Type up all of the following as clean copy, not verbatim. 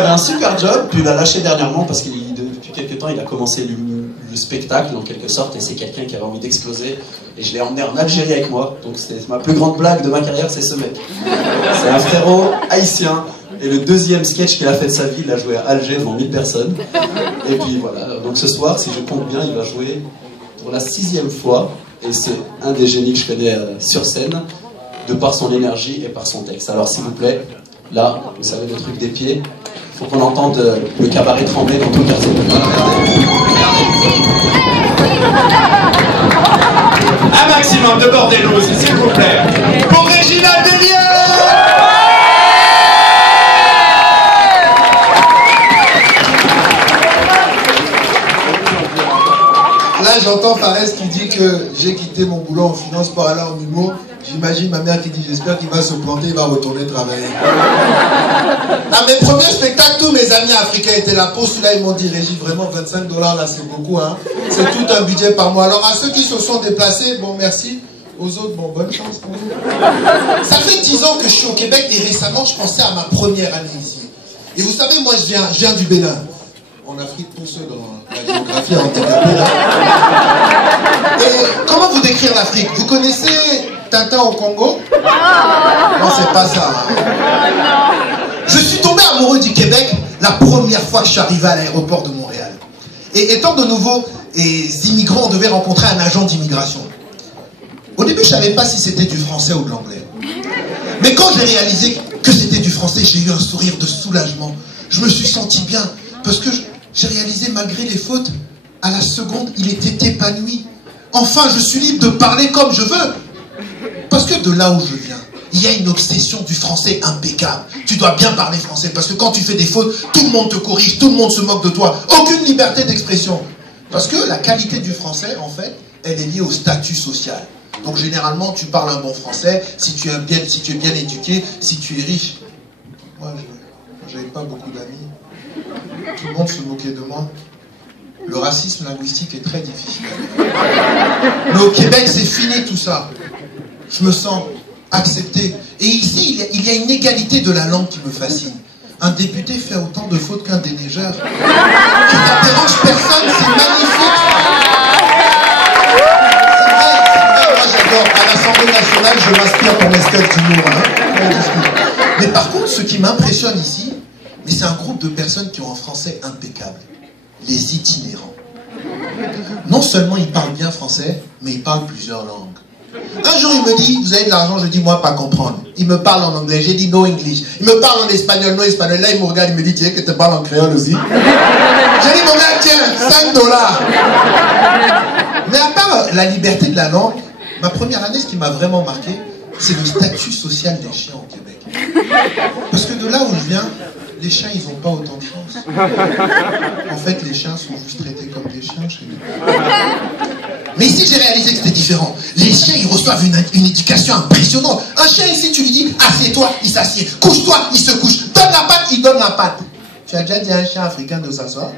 avait un super job, puis il l'a lâché dernièrement parce que depuis quelques temps, il a commencé le spectacle en quelque sorte, et c'est quelqu'un qui avait envie d'exploser. Et je l'ai emmené en Algérie avec moi, donc c'est ma plus grande blague de ma carrière, c'est ce mec. C'est un frérot haïtien, et le deuxième sketch qu'il a fait de sa vie, il a joué à Alger devant 1000 personnes. Et puis voilà, donc ce soir, si je compte bien, il va jouer pour la 6e fois, et c'est un des génies que je connais sur scène, de par son énergie et par son texte. Alors s'il vous plaît, là, vous savez le truc des pieds, il faut qu'on entende le cabaret trembler dans tout le quartier. Un maximum de bordelos, s'il vous plaît. Pour Réginald Deslieux. Là, j'entends Fares qui dit que j'ai quitté mon boulot en finance pour aller en humour. J'imagine ma mère qui dit j'espère qu'il va se planter, il va retourner travailler. À mes premiers spectacles, tous mes amis africains étaient là. Pour celui-là, ils m'ont dit Régis, vraiment 25 $ là, c'est beaucoup, hein. C'est tout un budget par mois. Alors à ceux qui se sont déplacés, bon merci. Aux autres, bon, bonne chance pour vous. Ça fait 10 ans que je suis au Québec et récemment, je pensais à ma première année ici. Et vous savez, moi, je viens du Bénin. En Afrique, tous ceux dans la géographie handicapée, là. Et comment vous décrire l'Afrique? Vous connaissez Tintin au Congo? Non, c'est pas ça. Hein. Je suis tombé amoureux du Québec la première fois que je suis arrivé à l'aéroport de Montréal. Et étant de nouveau immigrants, on devait rencontrer un agent d'immigration. Au début, je ne savais pas si c'était du français ou de l'anglais. Mais quand j'ai réalisé que c'était du français, j'ai eu un sourire de soulagement. Je me suis senti bien. Parce que j'ai réalisé, malgré les fautes, à la seconde, il était épanoui. Enfin, je suis libre de parler comme je veux. Parce que de là où je viens, il y a une obsession du français impeccable. Tu dois bien parler français. Parce que quand tu fais des fautes, tout le monde te corrige, tout le monde se moque de toi. Aucune liberté d'expression. Parce que la qualité du français, en fait, elle est liée au statut social. Donc généralement, tu parles un bon français, si tu es bien éduqué, si tu es riche. Moi, je n'avais pas beaucoup d'amis. Tout le monde se moquait de moi. Le racisme linguistique est très difficile. Mais au Québec, c'est fini tout ça. Je me sens accepté. Et ici, il y a une égalité de la langue qui me fascine. Un député fait autant de fautes qu'un déneigeur. Et ça dérange personne, c'est magnifique. À l'Assemblée nationale, je m'inspire pour mes sketchs d'humour. Hein. Mais par contre, ce qui m'impressionne ici, mais c'est un groupe de personnes qui ont un français impeccable. Les itinérants. Non seulement ils parlent bien français, mais ils parlent plusieurs langues. Un jour, il me dit, vous avez de l'argent? Je dis, moi, pas comprendre. Il me parle en anglais, j'ai dit no English. Il me parle en espagnol, no espagnol. Là, il me regarde, il me dit, tu sais que tu parles en créole aussi? J'ai dit, mon gars, tiens, 5 $. Mais à part la liberté de la langue, ma première année, ce qui m'a vraiment marqué, c'est le statut social des chiens au Québec. Parce que de là où je viens, les chiens, ils n'ont pas autant de chance. En fait, les chiens sont juste traités comme des chiens chez nous. Mais ici, j'ai réalisé que c'était différent. Les chiens, ils reçoivent une éducation impressionnante. Un chien ici, tu lui dis, assieds-toi, il s'assied. Couche-toi, il se couche. Donne la patte, il donne la patte. Tu as déjà dit à un chien africain de s'asseoir?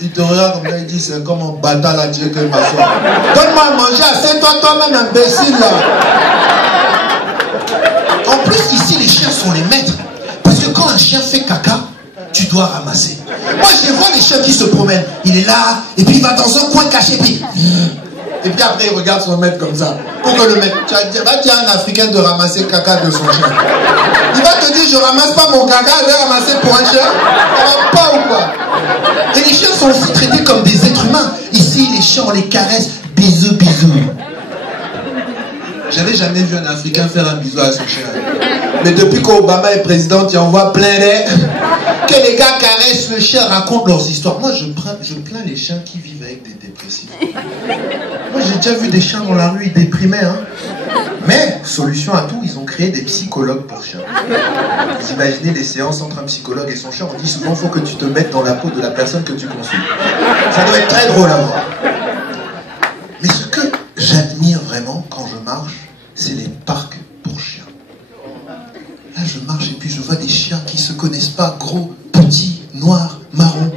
Il te regarde comme ça, il dit, c'est comme un bâtard là, Dieu que m'asseoir. Donne-moi à manger, assieds-toi toi-même, imbécile là. En plus, ici, les chiens sont les maîtres. Parce que quand un chien fait caca, tu dois ramasser. Moi, je vois les chiens qui se promènent. Il est là, et puis il va dans un coin caché, puis... Et puis après, il regarde son maître comme ça. Pour que le maître... Va dire à un Africain de ramasser le caca de son chien. Il va te dire, je ramasse pas mon caca, je vais ramasser pour un chien. Ça va pas ou quoi? Et les chiens sont aussi traités comme des êtres humains. Ici, les chiens, on les caresse. Bisous, bisous. J'avais jamais vu un Africain faire un bisou à son chien. Mais depuis qu'Obama est président, il envoie plein d'air. Que les gars caressent le chien, racontent leurs histoires. Moi, je plains les chiens qui vivent avec des dépressifs. Moi, j'ai déjà vu des chiens dans la rue, ils déprimaient. Hein. Mais, solution à tout, ils ont créé des psychologues pour chiens. Vous imaginez les séances entre un psychologue et son chien, on dit souvent, il faut que tu te mettes dans la peau de la personne que tu consultes. Ça doit être très drôle à voir. Mais ce que j'admire vraiment quand je marche, c'est les parcs pour chiens. Là, je marche et puis je vois des chiens qui ne se connaissent pas, gros, petits, noirs, marrons,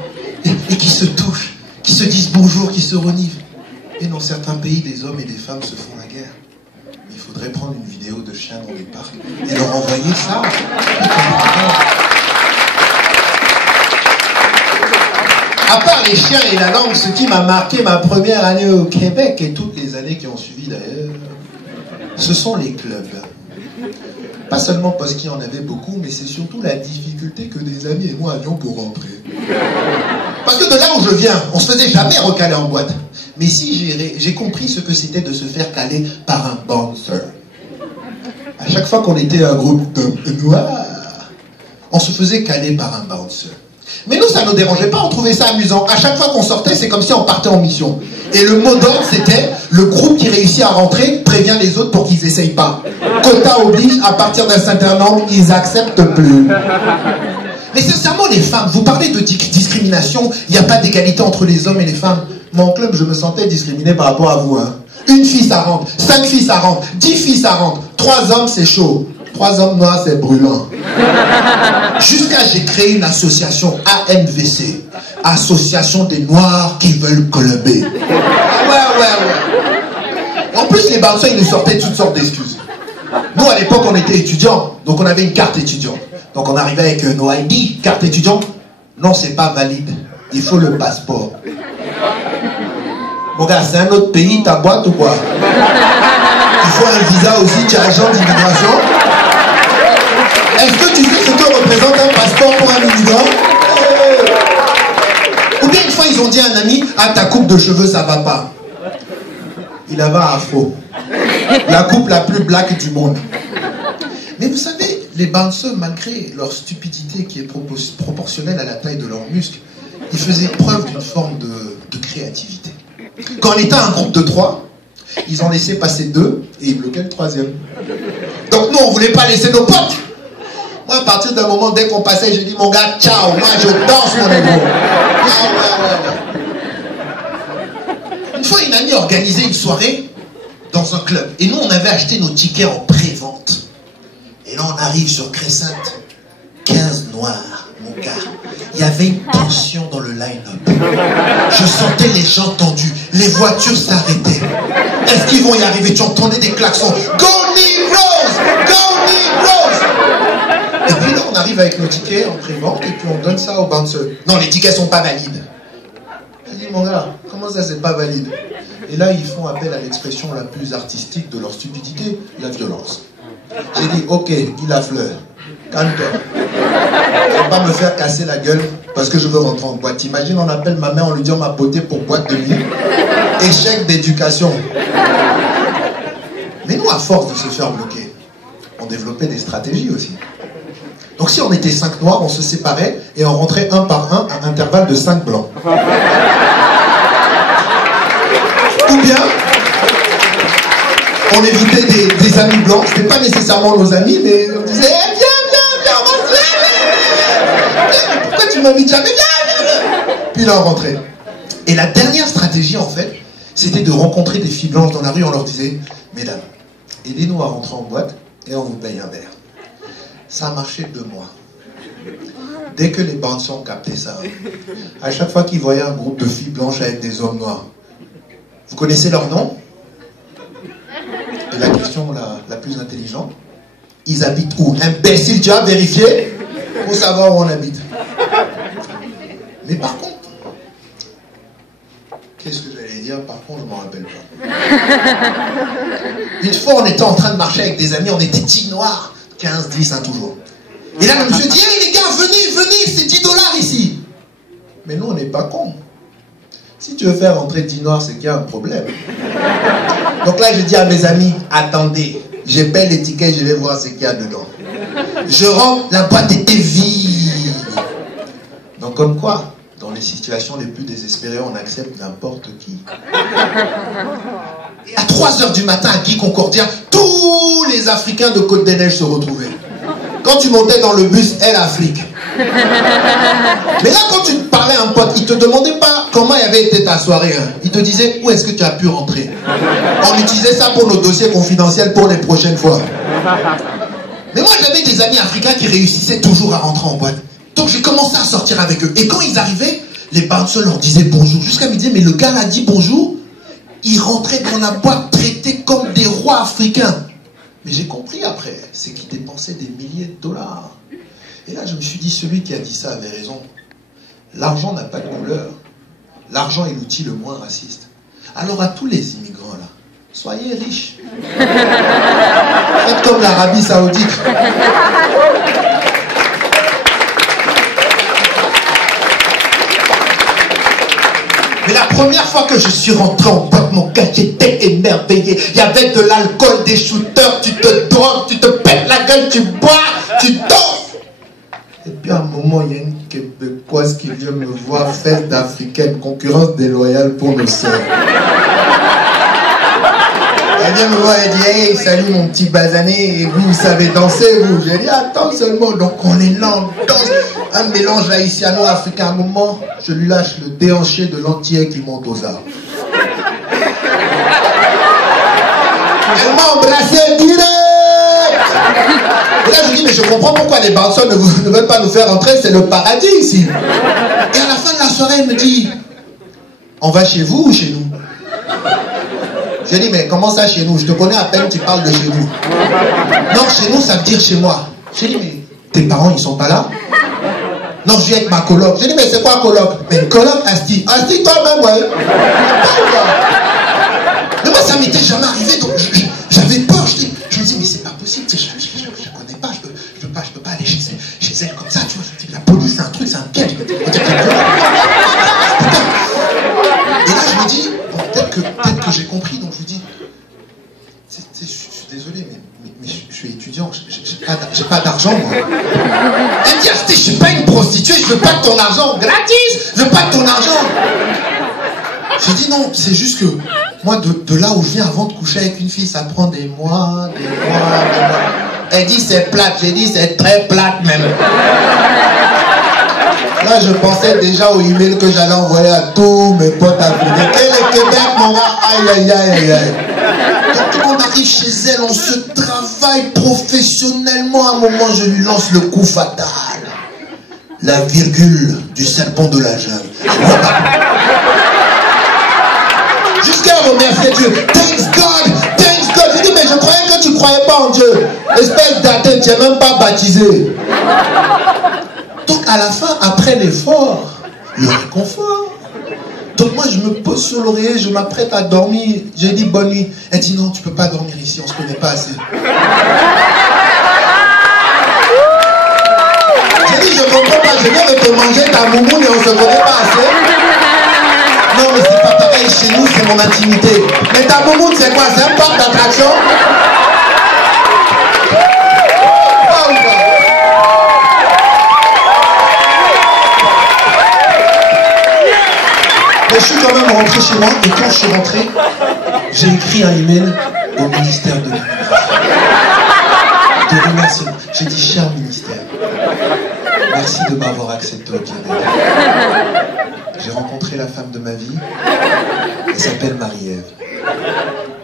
et qui se touchent, qui se disent bonjour, qui se renivellent. Et dans certains pays, des hommes et des femmes se font la guerre. Il faudrait prendre une vidéo de chiens dans les parcs et leur envoyer ça. À part les chiens et la langue, ce qui m'a marqué ma première année au Québec et toutes les années qui ont suivi d'ailleurs, ce sont les clubs. Pas seulement parce qu'il y en avait beaucoup, mais c'est surtout la difficulté que des amis et moi avions pour rentrer. Parce que de là où je viens, on se faisait jamais recaler en boîte. Mais si j'ai compris ce que c'était de se faire caler par un bouncer. À chaque fois qu'on était un groupe de noirs, on se faisait caler par un bouncer. Mais nous, ça ne nous dérangeait pas, on trouvait ça amusant. À chaque fois qu'on sortait, c'est comme si on partait en mission. Et le mot d'ordre, c'était le groupe qui réussit à rentrer prévient les autres pour qu'ils n'essayent pas. Quota oblige, à partir d'un certain nombre, ils n'acceptent plus. Mais sincèrement, les femmes, vous parlez de discrimination, il n'y a pas d'égalité entre les hommes et les femmes. Mon club, je me sentais discriminé par rapport à vous. Hein. Une fille, ça rentre. 5 filles, ça rentre. 10 filles, ça rentre. 3 hommes, c'est chaud. 3 hommes noirs, c'est brûlant. Jusqu'à j'ai créé une association ANVC. Association des Noirs qui veulent clubber. Ouais. En plus, les bouncers, ils nous sortaient toutes sortes d'excuses. Nous, à l'époque, on était étudiants. Donc, on avait une carte étudiante. Donc, on arrivait avec nos ID, carte étudiante. Non, c'est pas valide. Il faut le passeport. Mon gars, c'est un autre pays, ta boîte ou quoi? Il faut un visa aussi, tu es agent d'immigration. Est-ce que tu sais ce que représente un passeport pour un immigrant? Ou bien une fois, ils ont dit à un ami, ah, ta coupe de cheveux, ça va pas. Il avait un afro. La coupe la plus black du monde. Mais vous savez, les bouncers, malgré leur stupidité qui est proportionnelle à la taille de leurs muscles, ils faisaient preuve d'une forme de créativité. Quand on était un groupe de 3, ils en laissaient passer 2 et ils bloquaient le 3e. Donc nous, on ne voulait pas laisser nos potes. Moi, à partir d'un moment, dès qu'on passait, j'ai dit, mon gars, ciao, moi je danse, mon négro. Une fois, une amie organisait une soirée dans un club. Et nous, on avait acheté nos tickets en pré-vente. Et là, on arrive sur Crescent. 15 noirs, mon gars. Il y avait une tension dans le line-up. Je sentais les gens tendus. Les voitures s'arrêtaient. Est-ce qu'ils vont y arriver? Tu entendais des klaxons. Go Negroes! Go Negroes! Et puis là, on arrive avec nos tickets en pré-vente et puis on donne ça au bouncer. Non, les tickets sont pas valides. Je dis, mon gars, comment ça c'est pas valide? Et là, ils font appel à l'expression la plus artistique de leur stupidité, la violence. J'ai dit, ok, Guy Lafleur, calme-toi. Je ne vais pas me faire casser la gueule parce que je veux rentrer en boîte. T'imagines, on appelle ma mère, on lui dit on m'a botté pour boîte de nuit. Échec d'éducation. Mais nous, à force de se faire bloquer, on développait des stratégies aussi. Donc si on était 5 noirs, on se séparait et on rentrait un par un à intervalle de 5 blancs. Ou bien, on évitait des amis blancs. C'était pas nécessairement nos amis, mais on disait eh, viens, on va se lever. Pourquoi tu m'invites jamais? Viens. Puis là, on rentrait. Et la dernière stratégie, en fait, c'était de rencontrer des filles blanches dans la rue. On leur disait, mesdames, aidez-nous à rentrer en boîte et on vous paye un verre. Ça a marché 2 mois. Dès que les bouncers ont capté ça, à chaque fois qu'ils voyaient un groupe de filles blanches avec des hommes noirs, vous connaissez leur nom? Et la question la plus intelligente, ils habitent où? Imbécile, tu as vérifié pour savoir où on habite. Mais par contre, qu'est-ce que j'allais dire? Par contre, je ne m'en rappelle pas. Une fois, on était en train de marcher avec des amis, on était 10 noirs, 15, 10, hein, toujours. Et là, le monsieur dit, hey les gars, venez, c'est 10 $ ici. Mais nous, on n'est pas cons. Si tu veux faire rentrer 10 noirs, c'est qu'il y a un problème. Donc là, je dis à mes amis, attendez, je paie les tickets, je vais voir ce qu'il y a dedans. Je rentre, la boîte était vide. Donc comme quoi, dans les situations les plus désespérées, on accepte n'importe qui. Et à 3 h du matin, à Guy Concordia, tous les Africains de Côte-des-Neiges se retrouvaient. Quand tu montais dans le bus, Air Afrique. Mais là, quand tu parlais à un pote, il ne te demandait pas comment avait été ta soirée. Hein. Il te disait où est-ce que tu as pu rentrer. On utilisait ça pour nos dossiers confidentiels pour les prochaines fois. Mais moi, j'avais des amis africains qui réussissaient toujours à rentrer en boîte. Donc, j'ai commencé à sortir avec eux. Et quand ils arrivaient, les bouncers leur disaient bonjour. Jusqu'à me dire, mais le gars l'a dit bonjour. Ils rentraient dans la boîte traités comme des rois africains. Mais j'ai compris après, c'est qu'ils dépensaient des milliers de $. Et là, je me suis dit, celui qui a dit ça avait raison. L'argent n'a pas de couleur. L'argent est l'outil le moins raciste. Alors à tous les immigrants là, soyez riches. Faites comme l'Arabie Saoudite. Mais la première fois que je suis rentré en boîte, mon gars, j'étais émerveillé. Il y avait de l'alcool, des shooters, tu te drogues, tu te pètes la gueule, tu bois, tu danses. Et puis à un moment, il y a une Québécoise qui vient me voir, fête d'africaine, concurrence déloyale pour nos sœurs. Elle vient me voir, elle dit, hey, salut mon petit basané, et vous savez danser, vous? J'ai dit, attends seulement, donc on est là, on danse. Un mélange haïtiano-africain. À un moment, je lui lâche le déhanché de l'antillais qui monte aux arbres. Elle m'a embrassé direct. Et là, je dis, mais je comprends pourquoi les bouncers ne veulent pas nous faire entrer, c'est le paradis ici. Et à la fin de la soirée, elle me dit, on va chez vous ou chez nous? J'ai dit, mais comment ça chez nous? Je te connais à peine, tu parles de chez nous. Non, chez nous, ça veut dire chez moi. J'ai dit, mais tes parents, ils sont pas là? Non, je viens avec ma coloc. J'ai dit, mais c'est quoi coloc? Mais une coloc, Asti. Asti toi-même, ouais. Mais moi, ça m'était jamais arrivé, donc j'avais peur. Je me dis, mais c'est pas possible, je connais pas, je peux pas aller chez elle comme ça, tu vois. Je me dis, la police, c'est un truc, c'est un piège. Et là, je me dis, bon, peut-être que j'ai compris, donc je lui dis, je suis désolé, mais je suis étudiant, j'ai pas d'argent, moi. Elle me dit, Asti, je suis pas une prostituée, je veux pas de ton argent, gratis, je veux pas de ton argent. J'ai dit non, c'est juste que moi, de là où je viens, avant de coucher avec une fille, ça prend des mois. Elle dit c'est plate, j'ai dit c'est très plate même. Là, je pensais déjà au email que j'allais envoyer à tous mes potes africains. Et le Québec, mon gars, aïe, aïe, aïe, aïe. Quand on arrive chez elle, on se travaille professionnellement. À un moment, je lui lance le coup fatal. La virgule du serpent de la jungle. Jusqu'à remercier Dieu. Thanks God, thanks God. Je dis, mais je croyais que tu ne croyais pas en Dieu. Espèce d'athée, tu n'es même pas baptisé. Donc à la fin, après l'effort, le réconfort. Donc moi je me pose sur l'oreiller, je m'apprête à dormir. J'ai dit bonne nuit. Elle dit non, tu peux pas dormir ici, on se connaît pas assez. J'ai dit je comprends pas, je viens de te manger ta moumoune et on se connaît pas assez. Non mais c'est pas pareil, chez nous c'est mon intimité. Mais ta moumoune c'est quoi? C'est un parc d'attraction? Je suis quand même rentré chez moi et quand je suis rentré, j'ai écrit un email au ministère de l'immigration. De remerciement. J'ai dit, cher ministère, merci de m'avoir accepté au Québec. J'ai rencontré la femme de ma vie. Elle s'appelle Marie-Ève.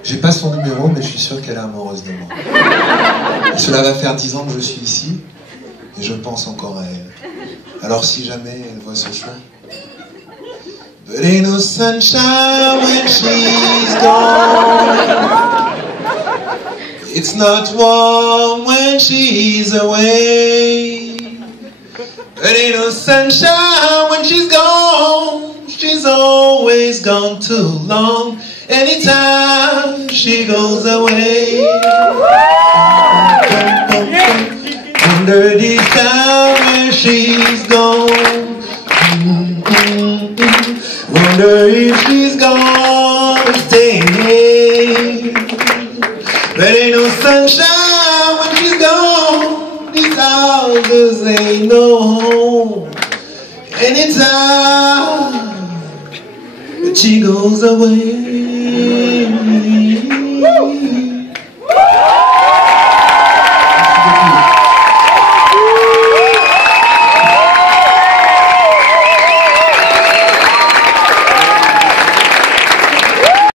J'ai pas son numéro, mais je suis sûr qu'elle est amoureuse de moi. Et cela va faire 10 ans que je suis ici et je pense encore à elle. Alors si jamais elle voit ce choix. But ain't no sunshine when she's gone. It's not warm when she's away. But ain't no sunshine when she's gone. She's always gone too long. Anytime she goes away. Under the time when she's gone. Wonder if she's gonna stay. There ain't no sunshine when she's gone. These houses ain't no home. Anytime she goes away.